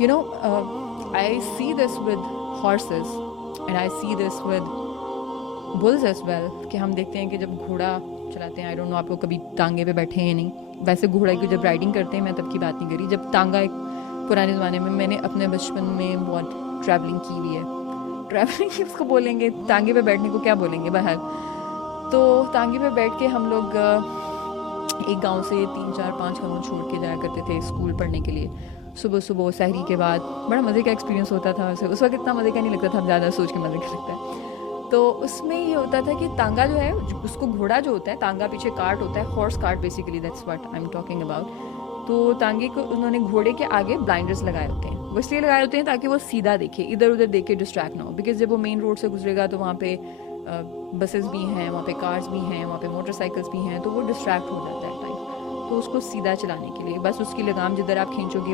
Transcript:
You know, I see this with horses and I see this with bulls as well, कि हम देखते हैं कि जब घोड़ा चलाते हैं, आई डोंट नो आप लोग कभी टांगे पे बैठे हैं या नहीं, वैसे घोड़ा की जब राइडिंग करते हैं, मैं तब की बात नहीं करी, जब टांगा एक पुराने ज़माने में मैंने अपने बचपन में बहुत ट्रैवलिंग की हुई है। ट्रैवलिंग उसको बोलेंगे, टांगे पे बैठने को क्या बोलेंगे, बहरहाल तो टांगे पे बैठ के हम लोग एक गांव से 3 4 5 गाँव छोड़ के जाया करते थे स्कूल पढ़ने के लिए, सुबह सुबह सहरी के बाद। बड़ा मज़े का एक्सपीरियंस होता था। वैसे उस वक्त इतना मज़े का नहीं लगता था, अब ज़्यादा सोच के मज़े का लगता है। तो उसमें ये होता था कि तांगा जो है, उसको घोड़ा जो होता है, तांगा पीछे कार्ट होता है, horse cart basically, that's what I am talking about. तो तांगे को उन्होंने घोड़े के आगे ब्लाइंडर्स लगाए होते हैं। वो इसलिए लगाए होते हैं ताकि वो सीधा देखे, इधर उधर देख के डिस्ट्रैक्ट ना हो, बिकॉज जब वो मेन रोड से गुजरेगा तो वहाँ पे बसेस भी हैं, वहाँ पे कार्स भी हैं, वहाँ पे मोटरसाइकिल्स भी हैं, तो वो डिस्ट्रैक्ट हो जाता है टाइम। तो उसको सीधा चलाने के लिए बस उसकी लगाम जिधर आप खींचोगे